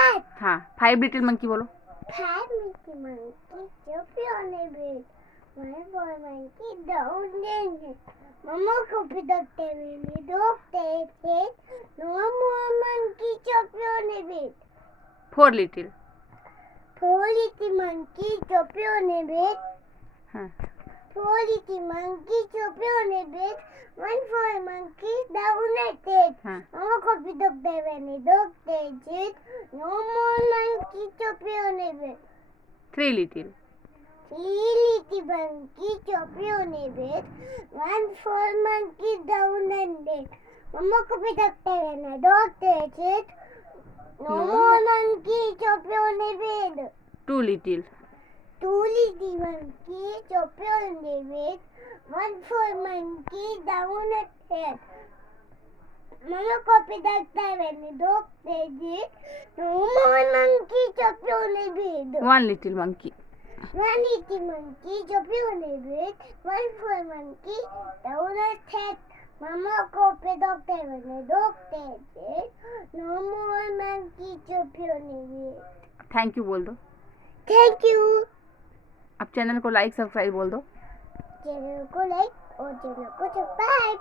5. हाँ 5 little monkey बोलो. 5 little monkey jumping on a bed. 1 boy monkey down the Mama copy doctor when doctor said no more monkey jumping on a bed. 4 little. 4 little monkey jumping on a bed. हाँ 4 little monkey jumping on a bed. 1 boy monkey down the bed. हाँ Mama copy doctor when doctor said no more monkey jumping on a bed. 3 little. 3 little monkey jumping on a bed. 1 full monkey down and dead. Mama copy doctor and a doctor said no No. more monkey jumping on a bed. 2 little. 2 little monkey jumping on a bed. 1 full monkey down and dead. Mama copy doctor and a doctor said no more monkey jumping on a bed. 1 little monkey. 1 little monkey jumping on a bed. 1 full monkey down a head. Mama copy doctor and a doctor said no more monkey jumping on a bed. Thank you बोल दो. Thank you. अब channel को like subscribe बोल दो. Channel को like और channel को subscribe.